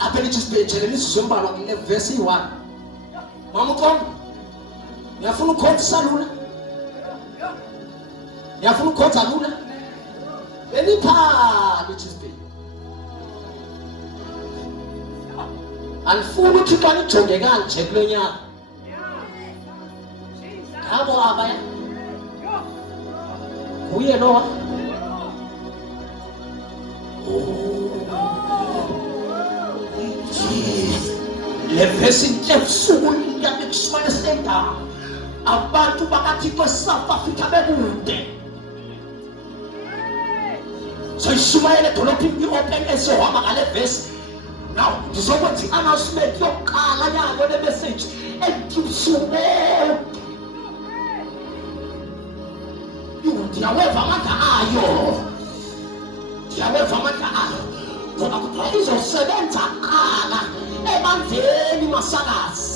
apelichisiphethele nisizombalwa kule verse 1 mamuqonda ngiyafuna ukukhothisa lula ngiyafuna ukukhotha lula belipha lichisiphethele alifuna ukuthi xa nijonge kanje kule nyaka ngabo abaya kuye Noah le verse inhlefusulu yabekuswele senda abantu bakathi kweSouth Africa bekude so ishumayele edolophini i-open esohamba ngale verse now ndizokwenza i-announcement yokuqala yalo le message endibusumele ndiyaweva amandla ayo ngoba kuthiwa izosebenza qala ebandleni masakazi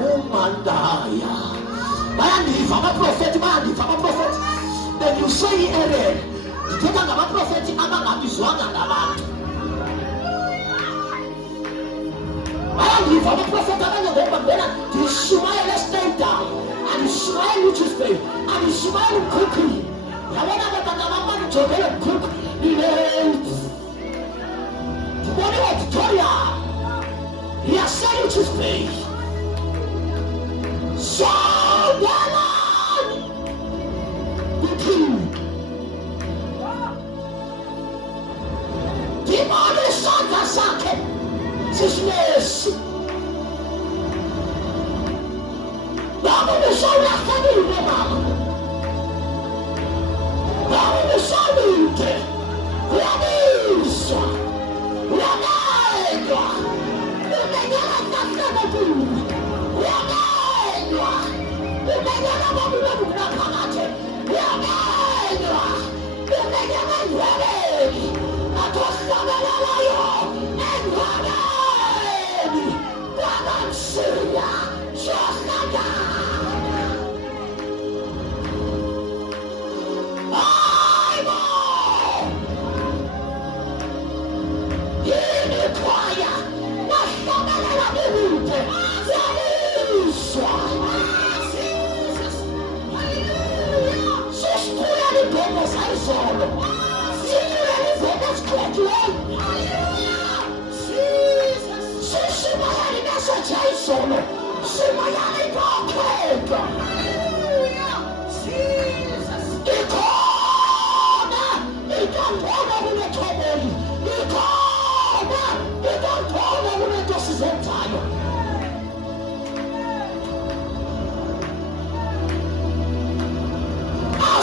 umandaya bayandiva abaprofethi then you say i-error ndithetha ngabaprofethi abangabizwanga ngabantu bayandiva abaprofethi abanye ngokubambela ndishumayele stay down andishumayele uTuesday andishumayele umkhukhi yabona abantu abamane njobele umkhukhi ndibone Victoria iyasele uTuesday Sodelani ndibone isandla sakhe sisinesi baba besawulahlekile mama baba besawulite uyabizwa uyabelwa umenyela kahlekile uyabelwa umenyela babulwe bunaphakathe uyabelwa umenyela ndwebeli atohlabelelayo endwebeli kwakamsiya shohlada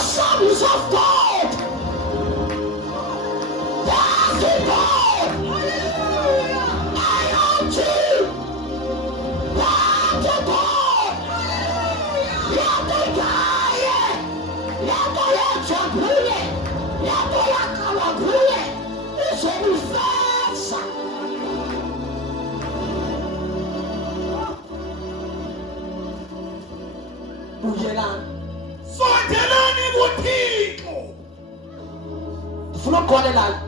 Sons of God, that's the God. I am you. That's the God. Let the guy, let the legend brille, let the color brille. It's a defense. Buyelan. Sodelani buthixo ndifuna ukukholelana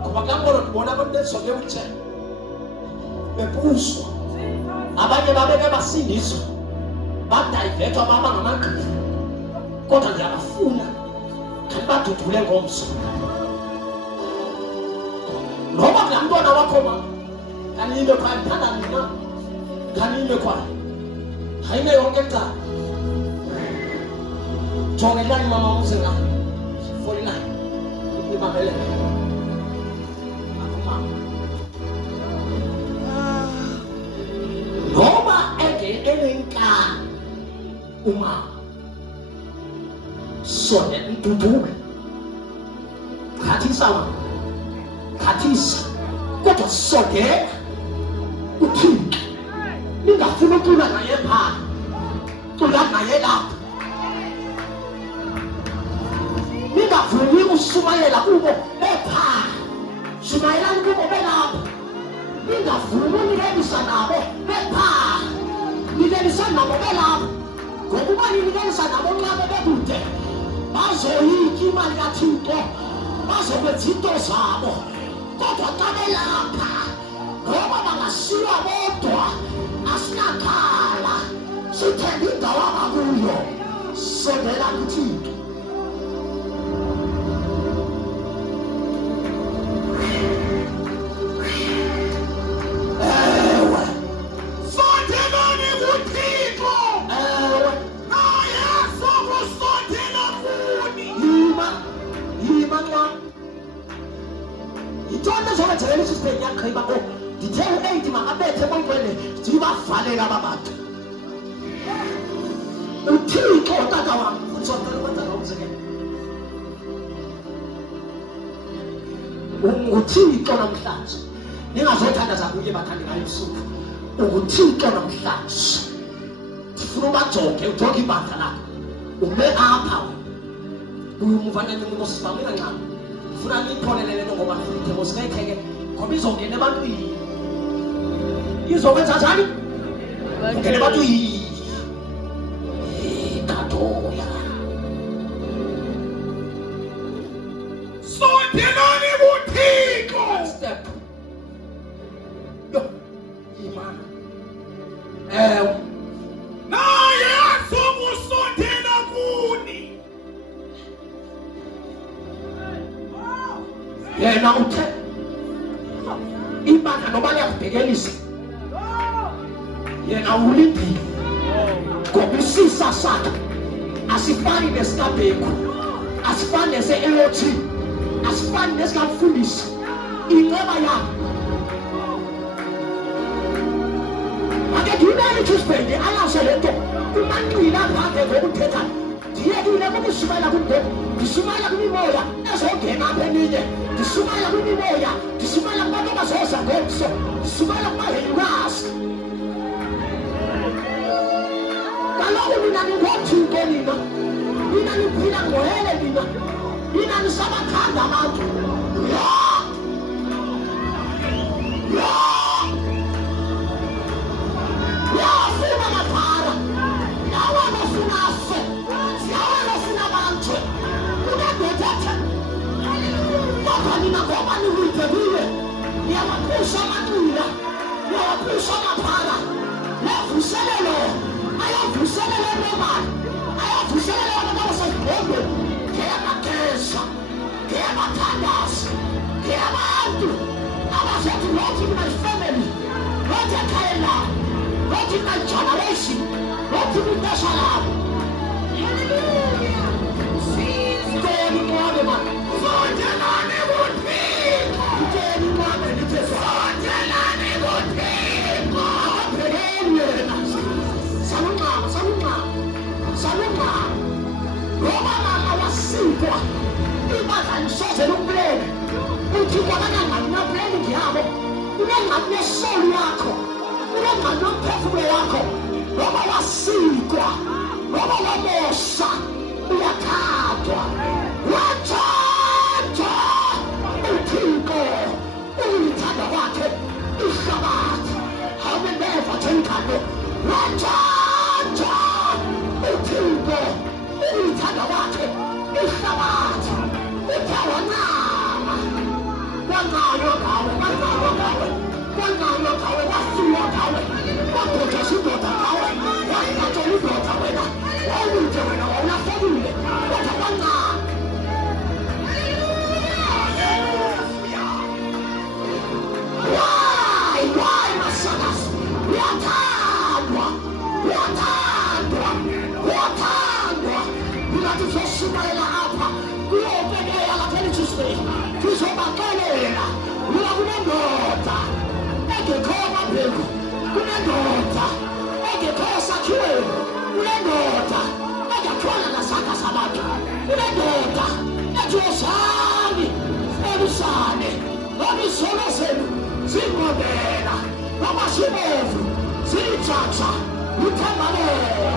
ngoba kangolo ndibona abantu bezoke utshela bebuzwa abanye babeke basindiswa badayivethwa baba ngamagqirha kodwa ndiyabafuna kanti badudule ngomso noba kulaa mntwana wakho ma kanime kwayo ndithanda nina kanime kwayo hayime yonke cala jonge lani mama umzinga 49 ibambele ngoba engenkani umama sone ntuduke khathisa kodwa sogela uthixo ningafuna ucula naye phaa cula naye lapha ningavumi ushumayela kubo ephaa shumayelani kubo belapha ningavumi unikelisa nabo ephaa nikelisa nabo belapha ngokuba nikelisa nabo nxa bebekude bazoyika imali kathixo bazokwenza into zabo kodwa xa belapha ngoba bangashiywa bodwa asinakhala sithemba indawo abakuyo. Sondela kuThixo. Sondelani kuThixo. Naye sokusondela kuni. Yima nxa yintoni ezokwenzekela isisibheki yakugqiba ngo ndithe u-8 makabethe bonkwele ndibavalela aba bantu. uThixo tata wam uzoqala ukwenza lo mzekelo. uThixo namhlanje ningazothandaza kuye bathandi ngayo usuku. uThixo namhlanje ndifuna ubajonge ujonge ibandla lakho ume apha umvananye ngosibamile kancane. Ndifuna niyipholelele ngoba itheko sikayitheke ngoba izongena ebantwini. Izokwenza njani? Ungena ebantwini. Sondelani kuThixo. Step. Yo. Imana. Naye sokusondela kuni. Yena uthe ibandla noba liyakubhekelisa yena ulindile ngoba isisa sakhe asifani nesikabheku, asifani nese-LOT, asifani nesikafundisi. Inceba yakhe ake ndiyibele isibheki ayaze le nto kumanqila aphathe ngokuthetha. Ndiyekile kukushumayela kumngoku, ndishumayela kwimimoya ezongena apha eminye, ndishumayela kwimimoya, ndishumayela kubantu abazoza ngomso, ndishumayela kubahelikazi. Kaloku mina ningothixo nina, nina niphila ngohele nina, nina nisabathanda abantu. Yafuna maphara nawe nofunafe yawe nofunabantu kunedethethe kodwa nina ngoba niwuyibhekile niyawaphusha amanqila, niyawaphusha amaphara. Nevuselelo ayavuselela nemali, ayavuselela abantu abasezibhongweni ngeyamaxesha, ngeyamathandazi, ngeyabantu abazothi not in my family, not ekhaya labo, not in my generation, not in ixesha labo. Ntoni nqabe man, Sondelani kuThixo. ntoni nqabe nithe Sondelani kuThixo. ababhekeni yena. Salungama ngoba mama wasikwa ibandla lisozela ukulele. uThixo akanangqali nakuleli ngiyabo, unengqali nesoli yakho, unengqali nomphefumulo wakho. Ngoba wasikwa, ngoba wamosha, uyathathwa, wathathwa. uThixo uyithanda kwakhe ihlabathi awubeva thenkalo wathathwa. uThixo uyithanda kwakhe ihlabathi uthe wancama, wancanywa ngawe, wancanywa ngawe, wancanywa ngawe, wafilwa ngawe, wagojwa indoda ngawe, wahlatshwa indoda wena, wawude wena wawulahlekile kodwa wancama. Why masanas? Wathandwa, wathandwa, wathandwa. Ngathi uzoshumayela apha kuyobekela lapha elisisibheki, kuzobaxelela ukuba kunendoda engekho amabheku, kunendoda engekho sakhiweni, kunendoda engakhona nasakha sabantu, kunendoda ethi wozani elusane ngoba izono zenu zingqobela, amashimovu ziyithatha luthambalele.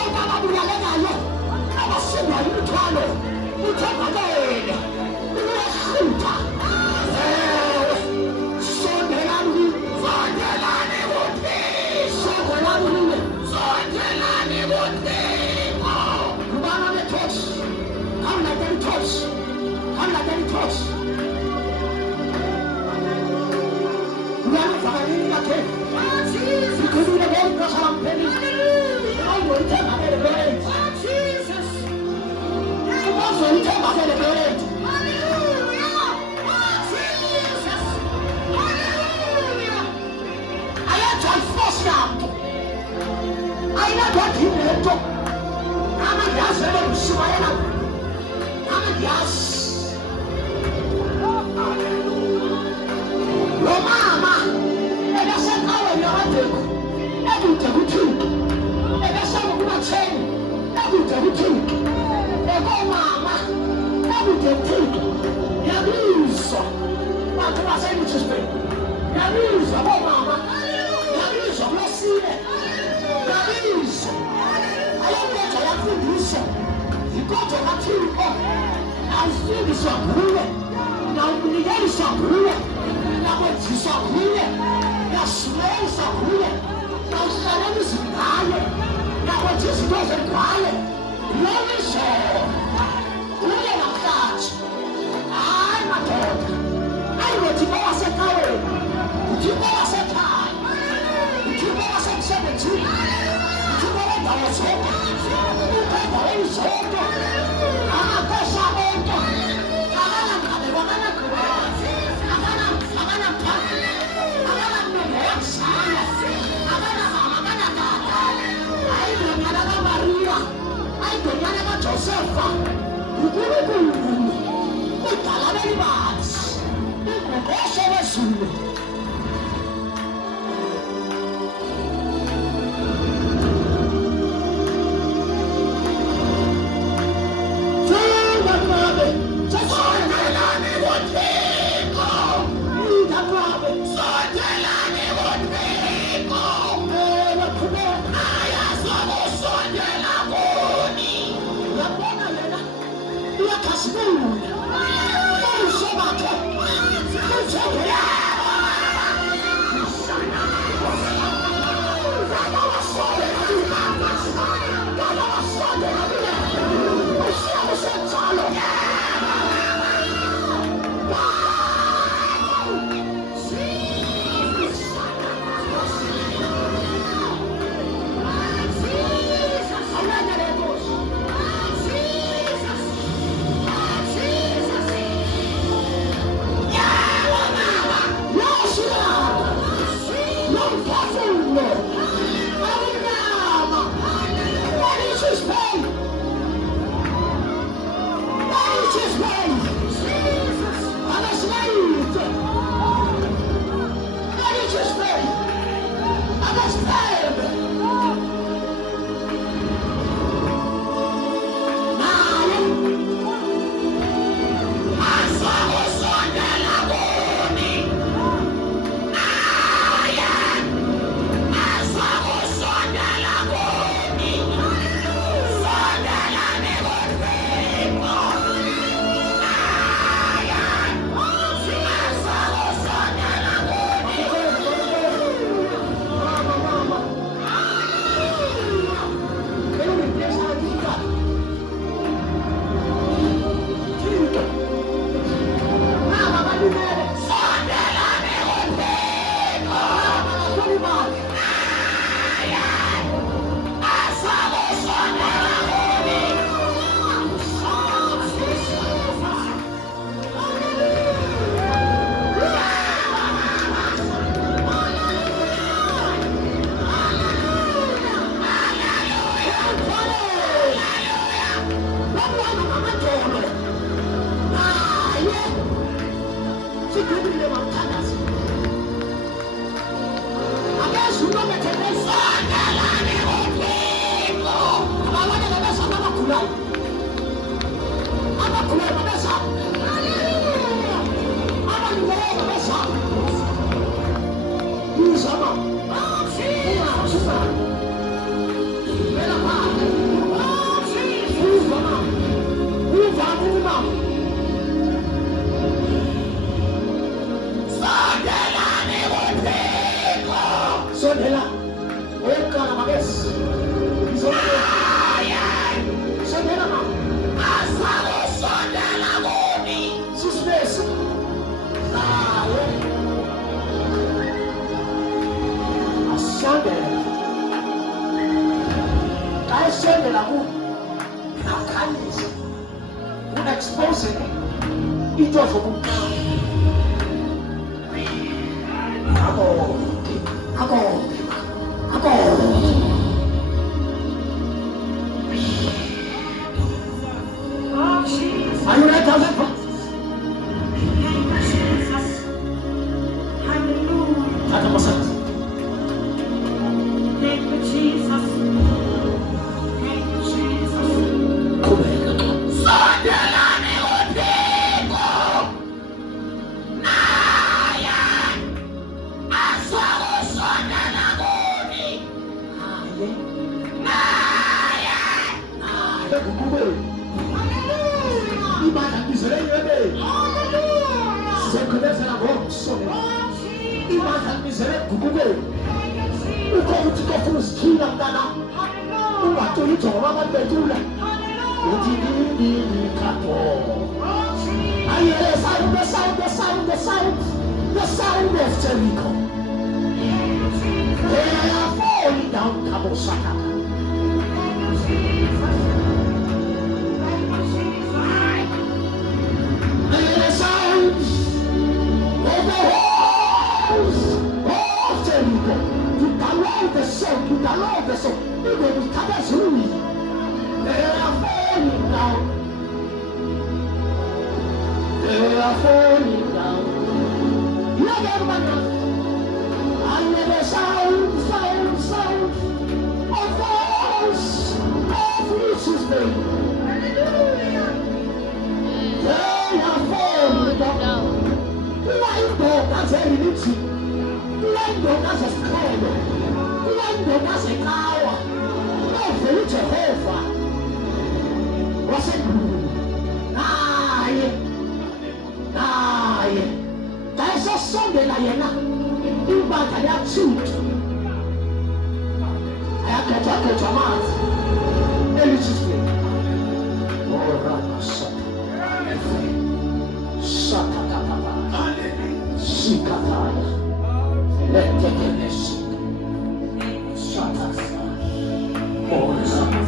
Ungababuyalela uThixo. Ngubani onethoshi? Come like any torch. Come like any torch. Ngubani ovakalini lakhe? Sikhulule bonke osalampheli. Hayi ngithemba ngeke belenze. Ubazo ngithemba ngeke belenze. Ayathosi yakho. Ayinathothi into. Amayazi ebemshimayela. Amayazi. Lo mama ebesenkaweni yabaDeku ekude kuThixo. Ebesema kubatheni ekude kuThixo. Ekomama ekude kuThixo. Yabizwa bantu baseMitchells Bay. Yabizwa bomama. Yabizwa kuLwesine. Yabizwa. Ayonto yafundisa. Inkonzo kaThixo awufundiswa nguwe, nawukunikaliswa nguwe, nakwenziswa nguwe, yasuleliswa nguwe, nawuhlalelisa ngaye, nakwenza izinto zengaye. Lowo izolo kuye namhlanje. Hayi madoda, ayiweThixo wasecaweni, uThixo wasekhaya, uThixo wasemsebenzini, uThixo wendawo zonke, endaweni zonke. Amakhosha bonke akanangabe akanagqiba akanamphanga akanamnene yakuzala akanamama akanatata. Hayi ndonyana kaMariya, hayi ndonyana kaJosefa. uNkulunkulu udala belibazi, ungqongqoshe wezulu. Sondela, oyokuqala makesi. esondela kubo akhanyise una-expose into zobuncane. Are you ready? Tata masana. The sound of Jericho. They are falling down, Kabosaka. The sounds of the walls of Jericho. To allow the sound, They will come as ruin. They are falling down. They are falling down. Let everyone know. I hear the sound of walls of Lucifer's name. They are falling down. Blind as a religion. Blind as a school. Blind as a cow. No, for Jehovah. What's it? There's a Sunday like that. In back, I have shoot. I have to talk to your mouth. Electricity. Oh, Rama, Shakatapa. Shikataya. Let the goodness. Shakatapa. Oh, Rama.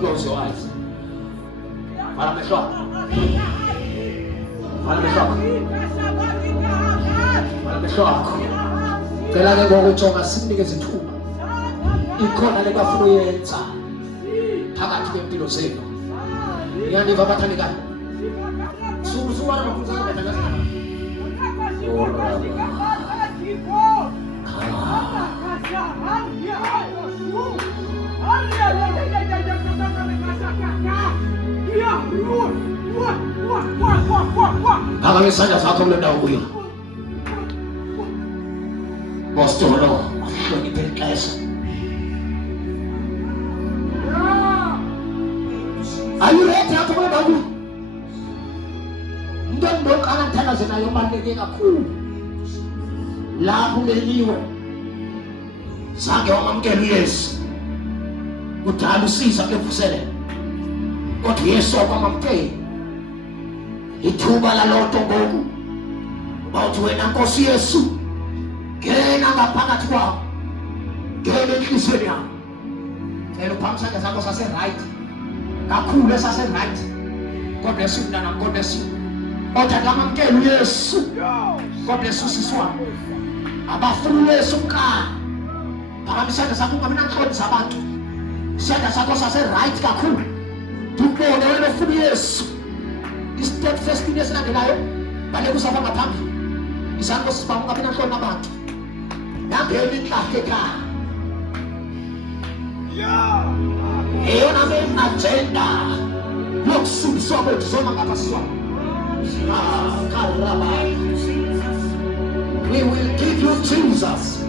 Close your eyes. Phela ke ngokujonga sinike izithuba. Ikhona lebafuna uyenza phakathi kwempilo zenu. Iyaniva abathandekayo. Suzuwana nokuzaza abathandekayo. Phakama isandla sakho kule ndawo kuyo. Bostolo, hloniphe ixesha. Are you ready apho kule ndawo kuyo? Into endinoqala ndithandaze nayo ibaluleke kakhulu. Lapho umeliwe zange wamamkela uYesu. Kudala usiza kuvuselele. Kodwa uYesu wakwamamkela. Ithuba lalonto ngoku. Bawuthi wena Nkosi Yesu. Ngena ngaphakathi kwakho. Ngena enhliziyweni yakho. Cela uphakamisa isandla sakho sase-right. Kakhulu esase-right. God bless you, mntana. God bless you. Othi akamamkela uYesu. God bless you, sisi wami. Abafuna uYesu mkani. Phakamisa isandla sakho ungabi nantlonisa abantu. Isandla sakho sase-right kakhulu. Ndibone wena ofuna uYesu. I-step first thing esilandelayo baleka usafa ngaphambili. Izandla sisibamba ungabi nantloni abantu. ungena inhlahla ekhaya. Yeah. Eyona main agenda yokusindiswa kwethu sona ngapha we will give you Jesus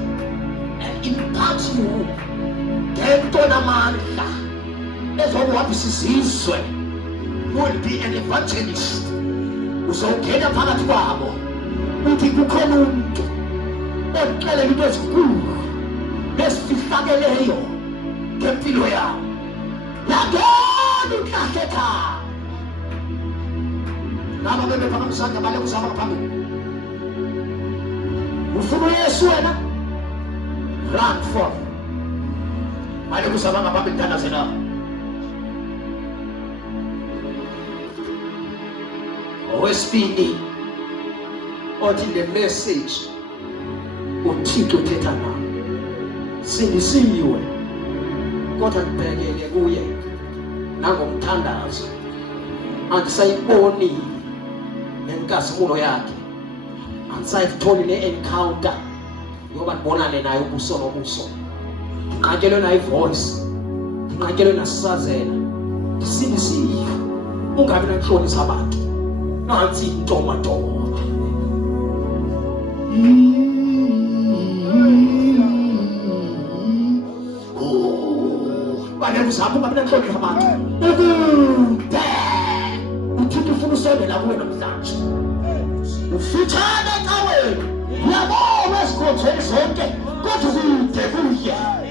and impart you ngento namandla ezokuhambisa isizwe. You will be an evangelist. Uzongena phakathi kwabo uthi kukhona umuntu oxelela into ezinkulu nesifihlakeleyo ngempilo yabo. Yangena inhlahla ekhaya. Laba bebephakamisana bale kuzama ngaphambili. Ufuna uYesu wena? Run for him. Bale kuzama ngaphambili thandazela. Owesibili othi the message uThixo uthetha nawe. Sindisiwe kodwa ngibhekele kuye nangomthandazo. Angisayiboni nenkazimulo yakhe. Angisayitholi ne-encounter yoba ngibonane naye ubuso nobuso. Ngiqatshelwe naye ivoice. Ngiqatshelwe nasisazela. Sindisiwe ungabi nakuhlonisa abantu. Nansi intomatoma. Bale uzapho ungabi nakuhlonisa abantu. Uthixo ufuna usondela kuwe namhlanje. Ufitshane ecaweni. Uyabona ezikhonzweni zonke kodwa kude kuye.